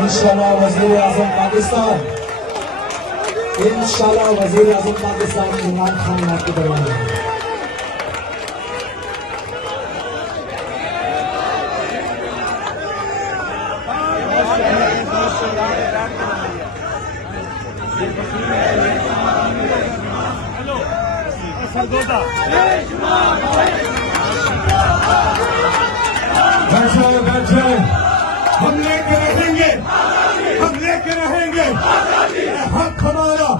इंशाल्लाह वज़ीर आज़म पाकिस्तान, इंशाल्लाह वज़ीर आज़म पाकिस्तान इमरान खान आपके दरबार में। बैठे हम लेके रहेंगे, हम लेके रहेंगे हक हमारा।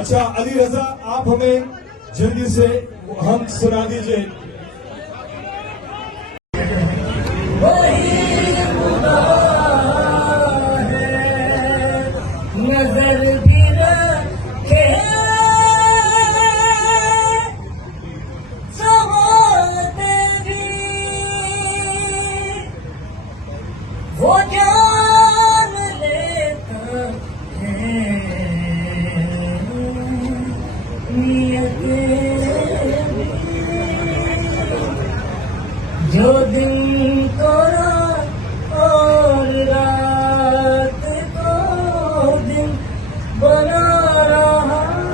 अच्छा अली रजा, आप हमें जल्दी से हम सुना दीजिए। नजर भी रखे चाहते भी वो जान लेता है जो दिन को रात और रात को दिन बना रहा है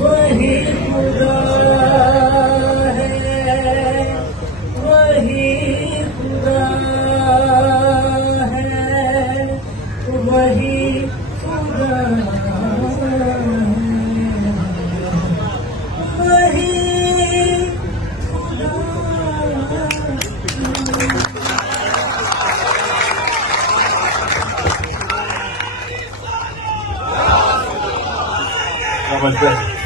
वही खुदा है, वही खुदा है, वही खुदा नमस्ते।